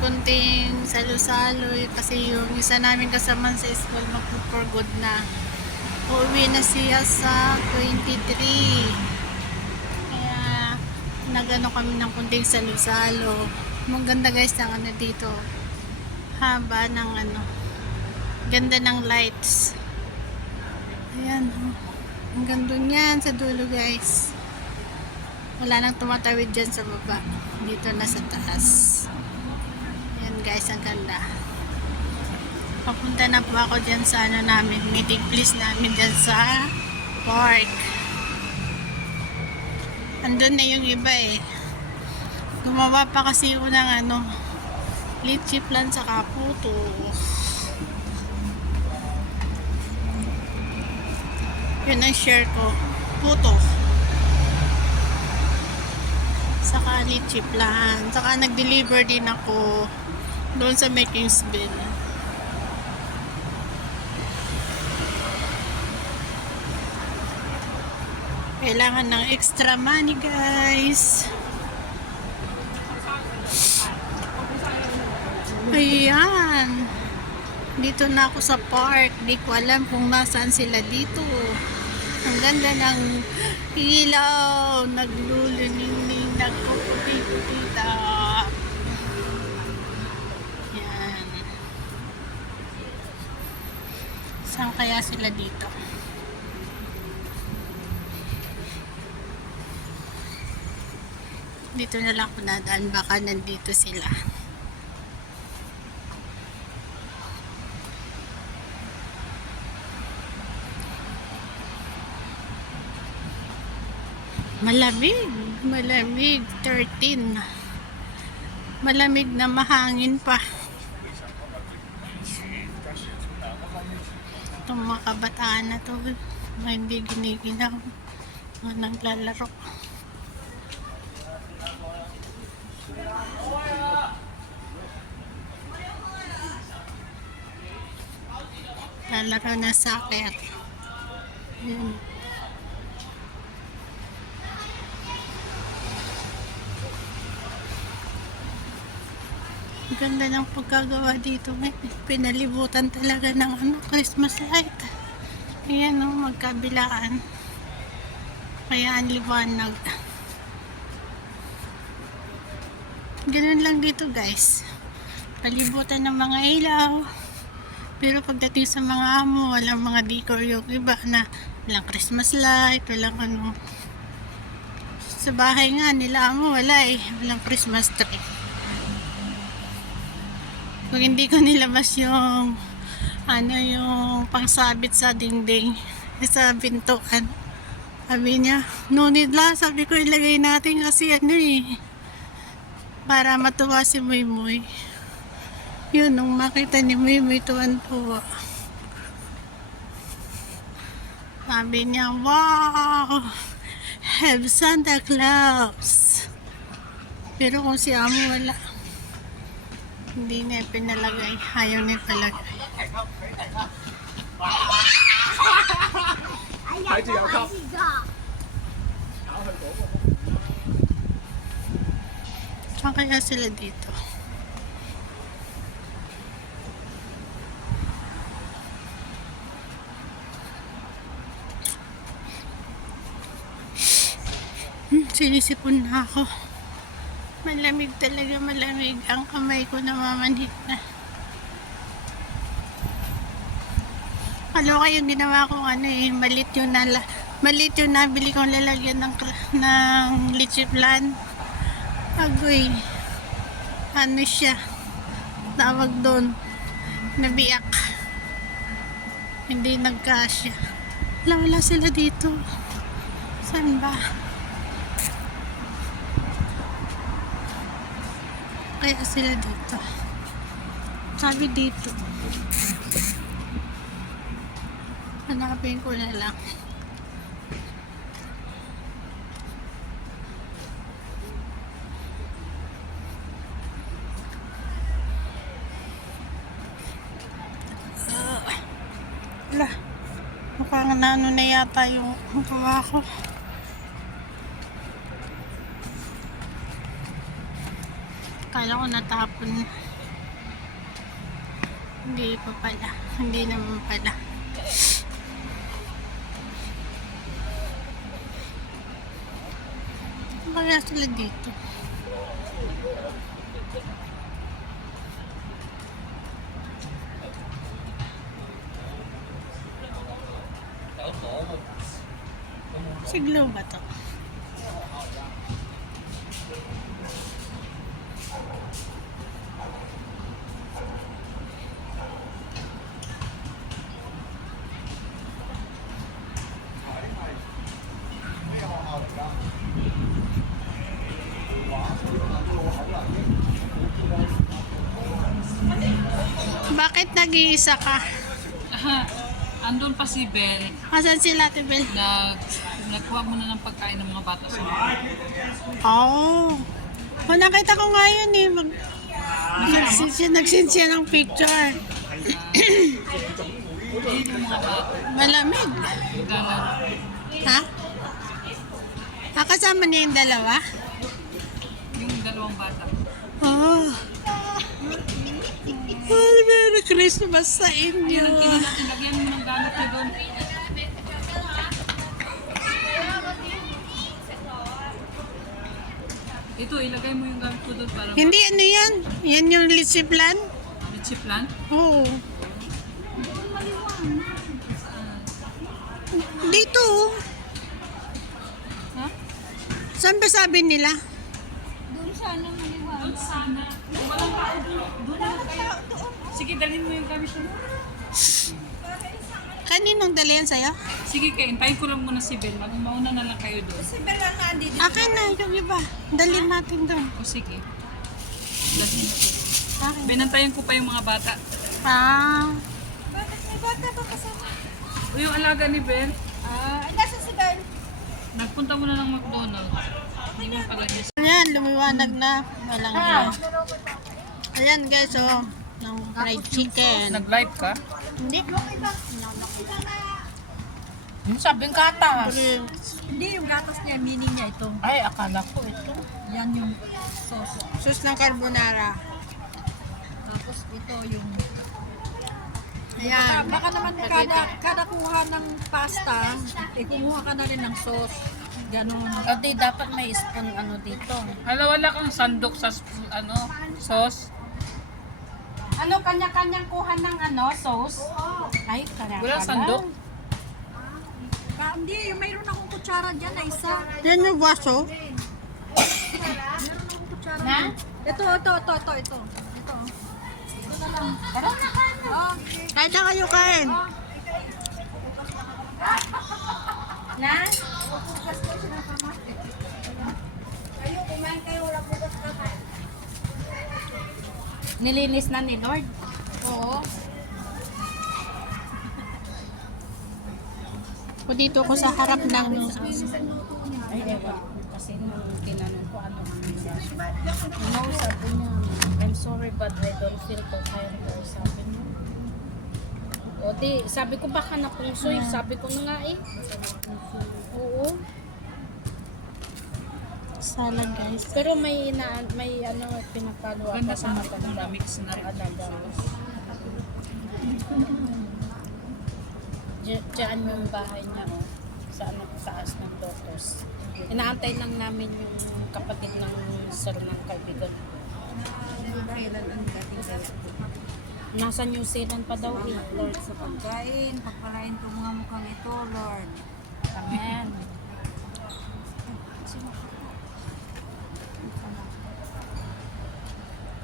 kunting salo-salo kasi yung isa namin kasama sa school magpo-for good na. Uuwi na siya sa 23. Kaya nagano kami ng kunting salo-salo. Maganda guys ang ano dito. Haba ng ano. Ganda ng lights. Ayan. Ang ganda niyan sa dulo guys. Wala nang tumatawid dyan sa baba. Dito na sa taas. Ayan guys, ang ganda. Papunta na po ako dyan sa ano namin, meeting place namin dyan sa park. Andun na yung iba eh. Gumawa pa kasi yung ng ano, lychee plant sa kaputo. Yun ang share ko. Puto. Saka lychee plant. Saka nag-deliver din ako doon sa Kingsville. Kailangan ng extra money guys. Ayan. Dito na ako sa park. Di ko alam kung nasaan sila dito. Ang ganda ng ilaw. Nagluluning, nagpuputi-putita. Yan. Saan kaya sila dito? Dito na lang ako nadaan. Baka nandito sila. Malamig 13. Malamig na mahangin pa. Itong mga kabataan na to hindi giniginaw, mga naglalaro. Lalaro na soccer. Yun. Ganda ng pagkagawa dito ngayon. Pinalibutan talaga ng ano, Christmas light. Ayan o, magkabilaan. Kaya ang liwanag. Ganun lang dito guys. Palibutan ng mga ilaw. Pero pagdating sa mga amo, walang mga decor yung iba na walang Christmas light, walang ano. Sa bahay nga nila amo, wala eh. Walang Christmas tree. Kung hindi ko nilabas yung ano yung pangsabit sa dingding sa pintuan, sabi niya no need lang, sabi ko ilagay natin kasi ano eh para matuwa si Moy. Yun, nung makita ni Moy tuwan-tuwa, sabi niya wow, have Santa Claus. Pero kung si amo wala, hindi na pinalagay. Ayaw na palagay. Saan kaya sila dito? Sinisipon na ako. Malamig talaga, malamig. Ang kamay ko namamanhit na. Kaloka yung ginawa kong ano eh, malit yung nabili kong lalagyan ng lychee plant. Agoy. Ano siya? Tawag doon. Nabiyak. Hindi nagkasya. Wala sila dito. Saan ba? Kaya sila dito. Sabi dito. Hanapin ko na lang. Wala. Mukhang naano na yata yung gawa ko. Kala ko natapon. Hindi pa pala. Hindi naman pala. Kaya sila dito. Siglo ba to? Bakit nag-iisa ka? Andun pa si Bel, Asan sila, Ate Bel? nagkuha muna ng pagkain ng mga bata sa Oh. Oh, nakita ko nga yun eh. Nagsin siya ng picture. yung mga bata. Malamig. Galang. Ha? Kasama niya yung dalawa? Yung dalawang bata. Oh. Oh, Merry Christmas sa inyo. Lagyan mo ng gamit niya doon. Ito, ilagay mo yung gamit ko doon para Hindi, ano yan? Yan yung litchi plan? litchi plan. Oo. Dito. Oh. Ha? Saan ba sabi nila? Doon sana. Kung walang tao doon na kayo. Sige, dalhin mo yung gamit mo. Kaninong dala yan sa'yo? Sige, kaya intayin ko lang muna si Bel. Mauna na lang kayo doon. Akin na yung iba. Dalhin natin doon. O sige. Dalhin mo. Akin. Binantayan ko pa yung mga bata. Ah. Bakit may bata pa kasama? O yung alaga ni Bel, Nasa si Bel? nagpunta muna ng McDonald's. Hindi mo pala niya. Ayan, lumiwanag na. Walang yan. Ayan guys, oh. Ng fried chicken. Nag-live ka? Hindi. Ano sabing kata? Hindi, yung gatas niya, mini niya ito. Ay, akala ko ito. Yan yung sauce. Sus ng carbonara. Tapos ito yung... Ayan. Baka naman kada kuha ng pasta, kumuha ka na rin ng sauce. Ganon. O di dapat may spoon ano dito. Hala, wala kang sandok sa sauce. Ano kanya-kanyang kuha ng sauce? Ay, kanya Wala sandok. Hindi, mayroon akong kutsara dyan na isa. Yan yung baso. Mayroon akong kutsara. Na? Ito. Ito na lang. Tara. Oh, Kahit na kayo kain. Na? Nilinis na ni Lord. oo. O dito ko sa harap ng... Ay, ewan. Kasi nung tinanong ko ano ang no, sabi niya, I'm sorry but I don't feel to tired or sabi niya. O di, sabi ko baka napungsoy. Sabi ko na nga eh. Oo. Salad guys. Pero may pinapagawa Ganda pa sa matanda. Mix na rin. Diyan yung bahay niya, oh, sa taas ng Lotus. Inaantay lang namin yung kapatid ng sir ng kaibigan. Kailan ang dating dito? Nasa New Zealand pa daw eh. Lord, sa pagkain, pagpalain ko mga mukhang ito, Lord. Amen.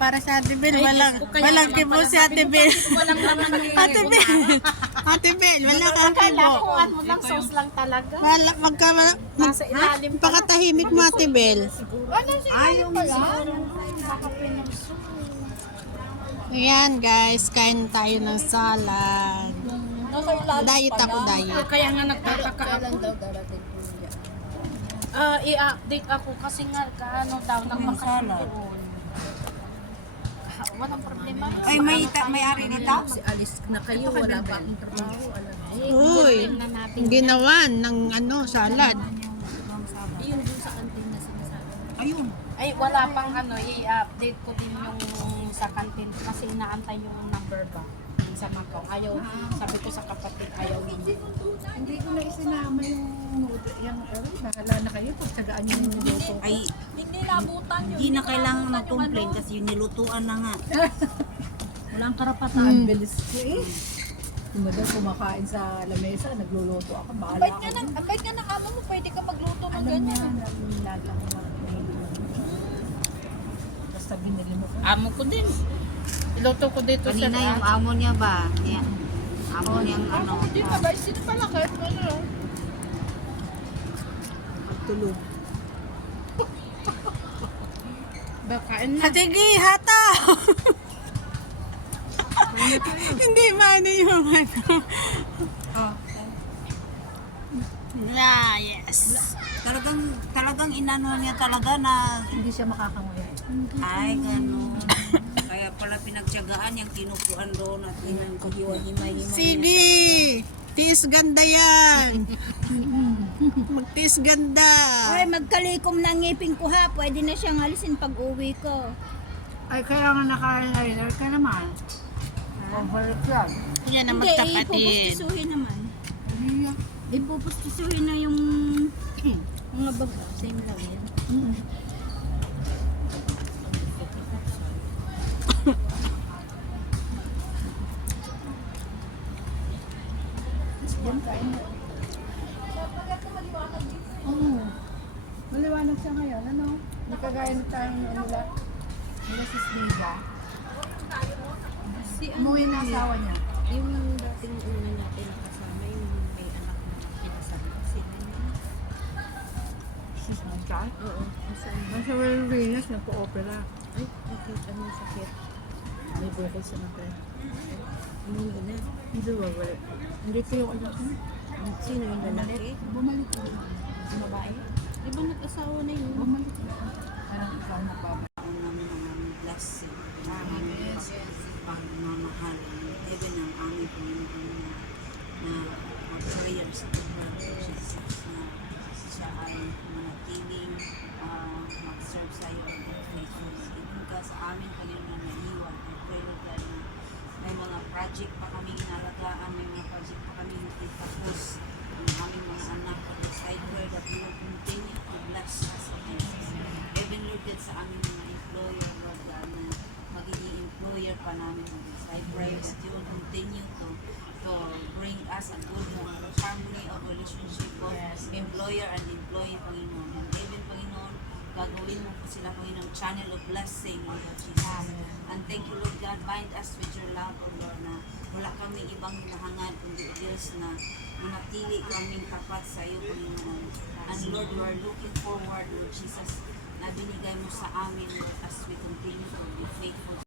Para sa Ate Bel, walang kibo si Ate Bel. Walang laman yung Ate Bel, Ate Bel, wala kang kibo. ano lang, sauce lang talaga. Wala, Nasa ilalim pa. pagkatahimik mo Ate Bel. Ayaw mo Ayan guys, kain tayo ng salad. Diet ako, diet. Kaya nga nagtataka ako. I-update ako kasi nga kaano daw ng bakasyon. Walang problema. Ay, may ari nito? Alis na kayo, wala pa akong trabaho. Uy, ginawan ng salad. Yun dun sa kantin na sinasabi. Ayun. Ay, wala pang i-update ko din yung sa kantin kasi inaantay yung number ba. sa Macau. Ayaw, sabi ko sa kapatid, ayaw niya. Hindi ko na isinama bahala na kayo, pagtsagaan nyo yung niluto. Ay, Hindi nabutan yun. hindi na kailangan mag-complain kasi yung nilutuan na nga. Walang karapatan. Bilis ko eh. Yung madal kumakain sa lamesa, nagluluto ako. Bahala ako. Abay ka ng amo mo, pwede ka magluto ng Alam niya, ganyan. lalang basta binili mo ko. Amo ko din. Iluto ko dito Kanina sa yung amo niya ba? Niya, amo niyang ano. Hindi ka ba? Sino pala kahit ano? Tulog. Bakain na. Sige, hata! Hindi man yung ano. Ah, Yes. Talagang inano niya talaga na hindi siya makakanguya. ay gano'n. Kaya pala pinagtiyagaan yung kinukuan doon at himay-himay. Sige! Tiis ganda yan! Magtiis ganda! Ay, magkalikom na ang ngipin ko ha. Pwede na siyang alisin pag uwi ko. Ay, kaya nga naka-highlighter ka naman. Pabalik yan. Yan ang Hindi, magkapatid. ipupustisuhin naman. Ipupustisuhin na yung mga bag. Same lang yan. Yan, kain mo. Oo. Maliwanag siya ngayon, ano? Hindi kagaya na tayong nila. Nila si Sliga. Umuwi na asawa niya. Yung dating una natin nakasama, yung may anak na kinasama. Sila niya. Si Sliga? Oo. Kasama. Nasa Venus, nagpo-opera. Ay, okay. Ano sakit? May birthday siya ng friend. Umuwi na. Hindi wawala. Hindi ko yung anak niya. Sino yung lalaki? Bumalik ko. Si babae? Di ba nag-asawa na yun? Bumalik ko. Parang ikaw na pa. Ang namin blessing. Ang aming pagmamahal. Even ang aming Panginoon na mag-prayer sa Lord Jesus na siya ay manatiling mag-serve sa iyo and faithful. Even ka sa aming Panginoon na naiwan. I pray Lord God na may mga project pa kami inalagaan, may mga project pa kami natitapos. Ang aming mga anak at I pray that you will continue to bless us, O Jesus. Even Lord God sa aming mga employer, Lord God, na magiging employer pa namin, O Jesus. I pray that you will continue to bring us a good harmony of relationship of employer and employee, Panginoon. And even, Panginoon, gagawin mo po sila, Panginoon, channel of blessing, Lord Jesus. And thank you, Lord God, bind us with your love, O Lord, na wala kami ibang hinahangad, kundi Diyos na manatili kaming tapat sa iyo, Panginoon. And Lord, we are looking forward, Lord Jesus, na binigay mo sa amin, Lord, as we continue to be faithful.